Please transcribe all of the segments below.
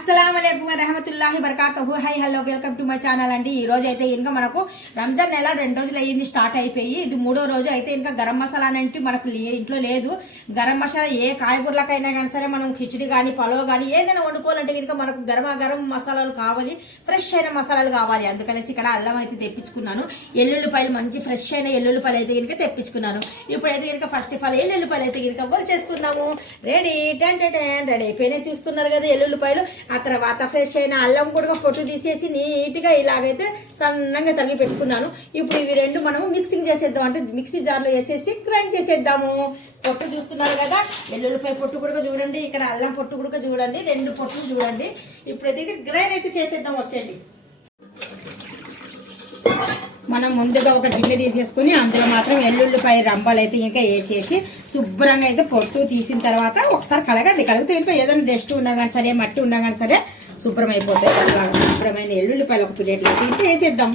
అస్సలాము అలైకుం వరహమతుల్లాహి వబరకాతుహు. Hi hello welcome to my channel అండి. ఈ రోజు అయితే ఇంకా మనకు రంజాన్ నెల 2 రోజులు అయ్యింది స్టార్ట్ అయిపోయి. ఇది 3వ రోజు అయితే ఇంకా గరం మసాలా అంటే మనకు ఇంట్లో లేదు. గరం మసాలా ఏ కాయగూరలకైనా కానీ సరే మనం కిచిడి కానీ పలావ్ కానీ ఏదైనా వండుకోవాలంటే ఇంకా మనకు గరం మసాలాలు కావాలి, ఫ్రెష్ అయిన మసాలాలు కావాలి. అందుకనేసి ఇక్కడ అల్లం అయితే తెప్పించుకున్నాను. ఎల్లుల్లిపాయలు మంచి ఫ్రెష్ అయిన ఎల్లుల్లిపాయలు అయితే కనుక తెప్పించుకున్నాను. ఇప్పుడైతే కనుక ఫస్ట్ ఆఫ్ ఆల్ ఎల్లుల్లిపాయలు అయితే కనుక చేసుకుందాము. రెడీ రెడీ అయిపోయినాయి, చూస్తున్నారు కదా ఎల్లుల్లిపాయలు. ఆ తర్వాత ఫ్రెష్ అయిన అల్లం కూడా పొట్టు తీసేసి నీట్గా ఇలాగైతే సన్నంగా తరిగి పెట్టుకున్నాను. ఇప్పుడు ఇవి రెండు మనము మిక్సింగ్ చేసేద్దాం, అంటే మిక్సీ జార్లో వేసేసి గ్రైండ్ చేసేద్దాము. పొట్టు చూస్తున్నారు కదా, ఎల్లుల్లిపాయ పొట్టు కూడా చూడండి, ఇక్కడ అల్లం పొట్టు కూడా చూడండి, 2 పొట్టులు చూడండి. ఇప్పుడైతే గ్రైండ్ అయితే చేసేద్దాం. వచ్చేయండి. మనం ముందుగా ఒక గిన్నె తీసేసుకుని అందులో మాత్రం ఎల్లుల్లిపాయ రంపాలు అయితే ఇంకా వేసేసి శుభ్రంగా అయితే పొట్టు తీసిన తర్వాత ఒకసారి కడిగితే ఇంకా ఏదైనా డస్ట్ ఉన్నా కానీ సరే, మట్టి ఉన్నా కానీ సరే శుభ్రం అయిపోతాయి. అలాగే శుభ్రమైన ఎల్లుల్లిపాయలు ఒక ప్లేట్లో అయితే వేసేద్దాం.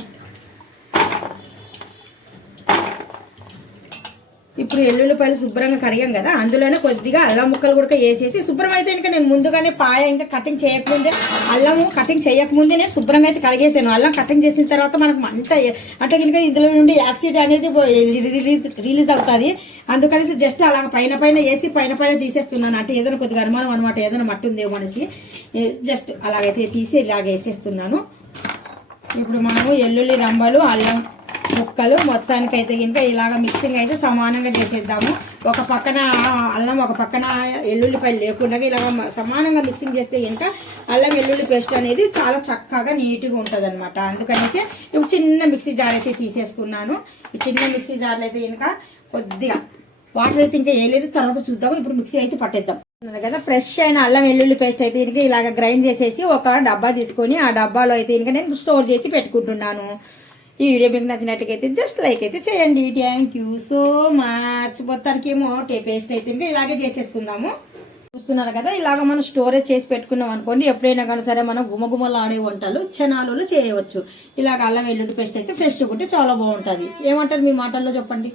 ఇప్పుడు ఎల్లుల్లిపాయలు శుభ్రంగా కడిగాం కదా, అందులోనే కొద్దిగా అల్లం ముక్కలు కూడా వేసేసి శుభ్రమైతే ఇంకా నేను ముందుగానే పాయ ఇంకా కటింగ్ చేయకముందే, అల్లము కటింగ్ చేయకముందే నేను శుభ్రంగా అయితే కడిగేసాను. అల్లం కటింగ్ చేసిన తర్వాత మనకు మంట అంటే కనుక ఇందులో నుండి యాక్సిడ్ అనేది రిలీజ్ అవుతుంది. అందుకనేసి జస్ట్ అలా పైన వేసి పైన తీసేస్తున్నాను. అంటే ఏదైనా కొద్దిగా అనుమానం అనమాట, ఏదైనా మట్టి ఉందేమో అనేసి జస్ట్ అలాగైతే తీసి ఇలాగ వేసేస్తున్నాను. ఇప్పుడు మనము ఎల్లుల్లి రంబలు అల్లం ముక్కలు మొత్తానికైతే కనుక ఇలాగ మిక్సింగ్ అయితే సమానంగా చేసేద్దాము. ఒక పక్కన అల్లం ఒక పక్కన ఎల్లుల్లిపాయలు లేకుండా ఇలాగ సమానంగా మిక్సింగ్ చేస్తే కనుక అల్లం వెల్లుల్లి పేస్ట్ అనేది చాలా చక్కగా నీట్గా ఉంటుంది అనమాట. అందుకనేసి ఇప్పుడు చిన్న మిక్సీ జార్ అయితే తీసేసుకున్నాను. ఈ చిన్న మిక్సీ జార్లో అయితే కనుక కొద్దిగా వాటర్ అయితే ఇంకా వేయలేదు, తర్వాత చూద్దాము. ఇప్పుడు మిక్సీ అయితే పట్టేద్దాం కదా. ఫ్రెష్ అయిన అల్లం వెల్లుల్లి పేస్ట్ అయితే కనుక ఇలాగ గ్రైండ్ చేసేసి ఒక డబ్బా తీసుకొని ఆ డబ్బాలో అయితే కనుక నేను స్టోర్ చేసి పెట్టుకుంటున్నాను. ఈ వీడియో మీకు నచ్చినట్టుకైతే జస్ట్ లైక్ అయితే చేయండి. Thank you so much. మొత్తానికి ఏమో పేస్ట్ అయితే ఇంకా ఇలాగే చేసేసుకుందాము. చూస్తున్నారు కదా, ఇలాగ మనం స్టోరేజ్ చేసి పెట్టుకున్నాం అనుకోండి, ఎప్పుడైనా కానీ సరే మనం గుమగుమలు ఆడే వంటలు చనాలలో చేయవచ్చు. ఇలాగ అల్లం వెల్లుల్లి పేస్ట్ అయితే ఫ్రెష్ ఉంటే చాలా బాగుంటుంది. ఏమంటారు మీ మాటల్లో చెప్పండి.